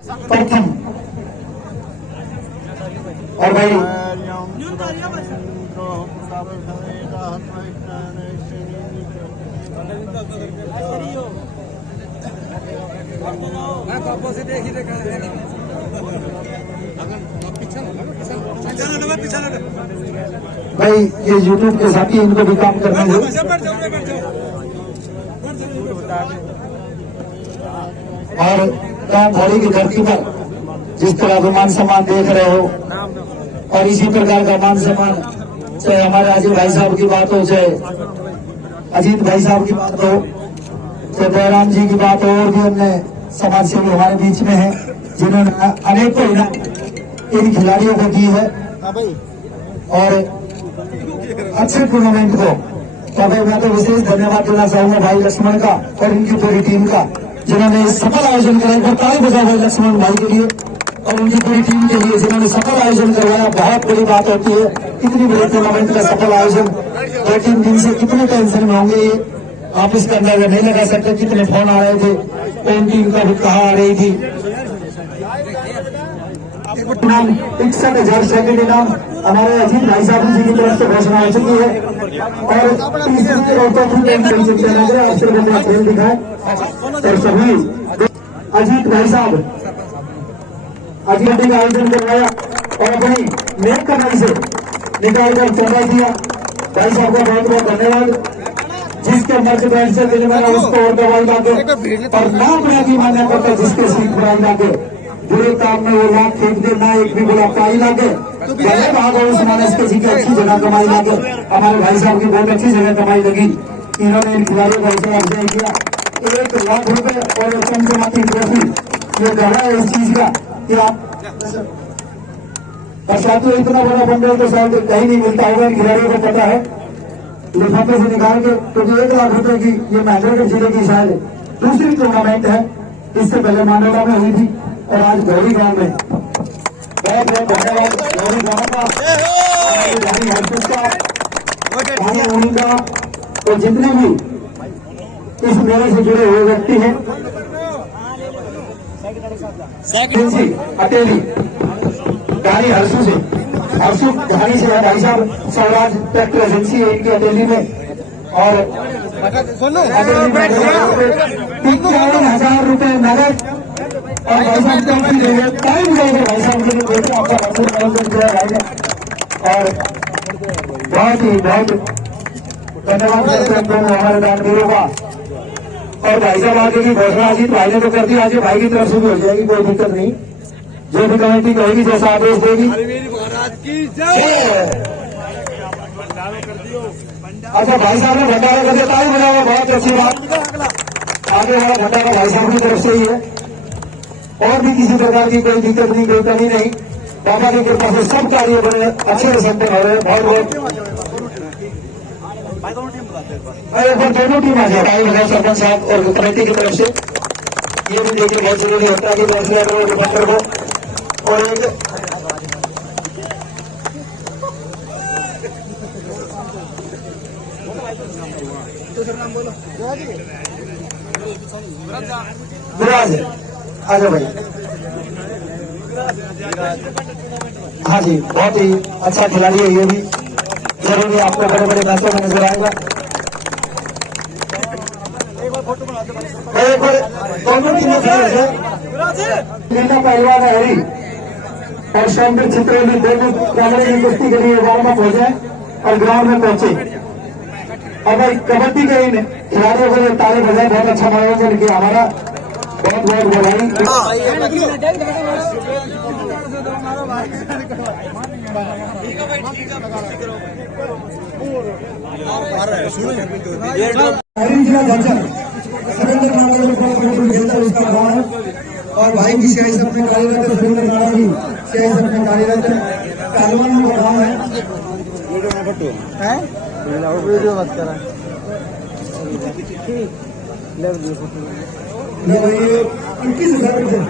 प्रथम और भाई भाई ये यूट्यूब के साथ ही इनको भी काम करना है और गांव घोड़ी की धरती पर जिस तरह का मान सम्मान देख रहे हो और इसी प्रकार का मान सम्मान चाहे हमारे अजीत भाई साहब की बात हो, चाहे अजीत भाई साहब की बात हो, चाहे बलराम जी की बात हो, और भी अन्य समाज सेवी हमारे बीच में है जिन्होंने अनेकों इनाम इन खिलाड़ियों को दी है और अच्छे टूर्नामेंट को। तो भाई मैं तो विशेष धन्यवाद देना चाहूंगा भाई लक्ष्मण का और इनकी पूरी टीम का जिन्होंने सफल आयोजन कराया। एक ताली बजा भाई लक्ष्मण भाई के लिए और उनकी पूरी टीम के लिए जिन्होंने सफल आयोजन करवाया। बहुत बड़ी बात होती है इतनी बड़ी टूर्नामेंट का सफल आयोजन। 2-3 दिन से कितने टेंशन में होंगे ये आप इसका अंदाजा नहीं लगा सकते। कितने फोन आ रहे थे, कौन टीम का कहाँ आ रही थी। 61,000 सेकंड इनाम हमारे अजीत भाई साहब जी की तरफ से घोषणा हो चुकी है और तीसरी और चौथी खेल दिखाए और सभी अजीत भाई साहब अजीत का आयोजन करवाया और अपनी नेक कमाई से निकालकर चौड़ा किया। भाई साहब का बहुत बहुत धन्यवाद। जिसके मर्ज बैंड से देने वाला उसको और दवाई लाके और ना अपने की मान्य करता जिसके सीट बनाई लाके बुरे काम में वो लाख फेंक दे ना एक भी बोला पाई लाके पहले भाग उस मानस के जी की अच्छी जगह कमाई लाके हमारे भाई साहब की बहुत अच्छी जगह कमाई लगी। इन्होंने इन खिलाड़ियों का हौसला अफजाई किया। 1 लाख रुपए और कम से माती ट्रॉफी ये गढ़ा है इस चीज का कि आप बरसात में इतना बड़ा बंडल तो शायद कहीं नहीं मिलता होगा। इन खिलाड़ियों को पता है लिफाफे से निकाल के क्योंकि 1 लाख रुपए की ये महेंद्रगढ़ जिले की शायद दूसरी टूर्नामेंट है। इससे पहले मांडोला में हुई थी और आज गौरी गांव में। बहुत बहुत धन्यवाद गौरी गांव का उनका और जितने भी इस मेले से जुड़े हुए व्यक्ति हैं। अटेली गाड़ी हर्षू से हर्षू गाड़ी से है भाई साहब। स्वराज ट्रैक्टर एजेंसी है इनकी अटेली में और 51,000 रुपए नगद और भाई साहब ट्रॉफी दे रहे टाइम जाएगा भाई साहब के लिए बेटे आपका मनोरंजन किया भाई ने और बहुत ही बहुत धन्यवाद करते हैं दोनों हमारे दानवीरों का। और भाई साहब आगे की घोषणा अजीत भाई ने तो कर दी। आज भाई की तरफ से भी हो जाएगी, कोई दिक्कत नहीं। जो भी कमेटी कहेगी जैसा आदेश देगी। अच्छा भाई साहब ने भंडारा कर दिया, ताली बजाओ, बहुत अच्छी बात। आगे वाला भंडारा भाई साहब की तरफ से ही है और भी किसी प्रकार की कोई दिक्कत नहीं, कोई कमी नहीं। बाबा की कृपा से सब कार्य बड़े अच्छे से संपन्न हो रहे हैं। बहुत बहुत एक बार दोनों टीम आ जाए भाई बजाओ सरपंच साहब और कमेटी की तरफ से। ये भी देखिए बहुत जरूरी होता है कि बंदर को और एक विराज आ जाओ भाई। हाँ जी बहुत ही अच्छा खिलाड़ी है ये भी। जरूरी आपको बड़े बड़े मैचों में नजर आएगा। दोनों टीमें पहलवान है हरी और शंकर चित्र में दोनों कमरे की कुश्ती के लिए वार्म अप हो जाए और ग्राउंड में पहुंचे। और भाई कबड्डी के इन खिलाड़ियों के लिए ताली बजाए, बहुत अच्छा मनोरंजन किया हमारा। बहुत बहुत बधाई। उसका गाँव है और भाई की सियाई सब में कार्यरत है। सुरेंद्र की सियाई सब में कार्यरत है। कालवन में गाँव है। वीडियो मत करा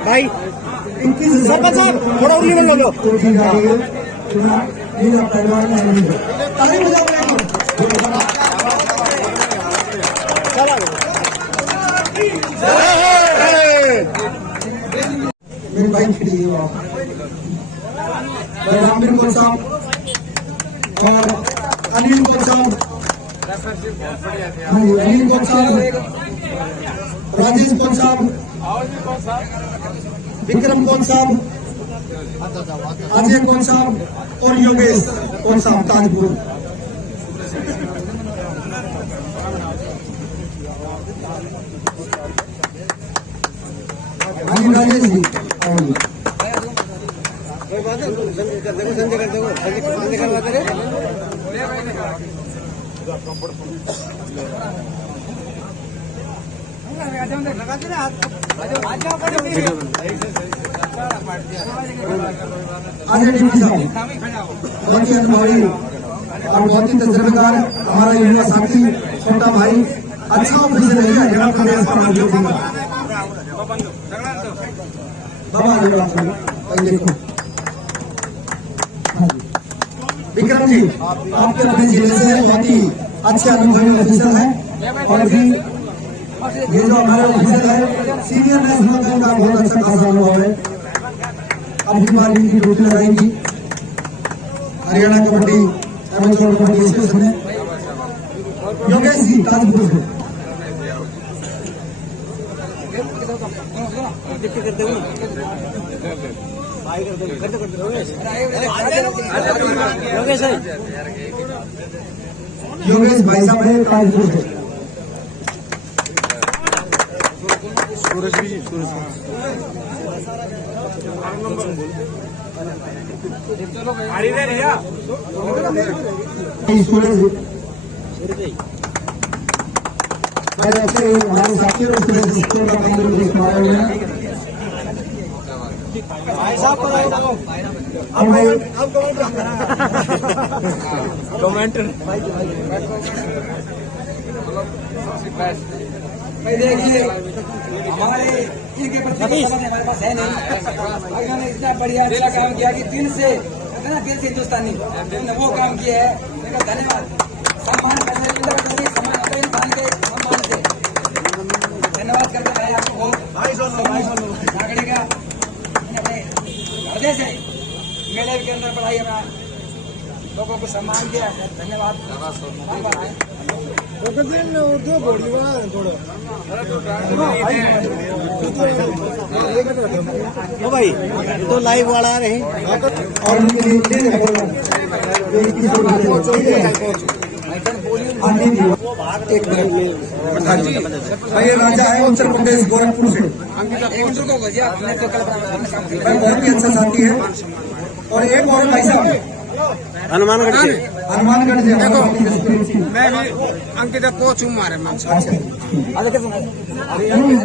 भाई 21,000 थोड़ा उड़ने में लो। मेरी बाइक खड़ी है वहाँ रामवीर कौन साहब और अनिल कौन साहब, हाँ जी अनिल कौन साहब, राजेश कौन साहब, विक्रम कौन साहब, अजय कौन साहब और योगेश कौन साहब ताजपुर। हाँ जी राजेश जी अजय डिप्टी साहब बहुत ही अनुभवी और बहुत ही तजुर्बेकार हमारा युवा साथी छोटा भाई अच्छा ऑफिसर रहेगा जगह प्रदेश का मौजूद होगा बाबा देखो विक्रम जी आपके अपने जिले से बहुत ही अच्छे अनुभवी ऑफिसर हैं और भी ये जो हमारे ऑफिसर है सीनियर नेशनल बैंक का बहुत अच्छा खासा अनुभव है। अब की बार इनकी ड्यूटी लगाएंगी हरियाणा कबड्डी एवं कबड्डी एसोसिएशन में योगेश जी ताजपुर से। योगेश भाई साहब है ताजपुर से। सूरज भी सूरज हमारे साथियों देखिए हमारे इनके प्रति हमारे पास है नहीं। इन्होंने इतना बढ़िया अच्छा काम किया कि दिल से ना दिल से हिंदुस्तानी वो काम किया है। धन्यवाद। सम्मान करने इंसान के सम्मान से धन्यवाद करते भाई आपको नागरिक का हृदय से मेले के अंदर पढ़ाई हमारा लोगों को सम्मान किया। धन्यवाद। भाई तो लाइव वाला रहे और एक मिनट भाई राजा है उत्तर प्रदेश गोरखपुर से बहुत ही अच्छा साथी है। और एक और भाई साहब हनुमानगढ़ से देखो मैं भी अंकित कोच हूँ हमारे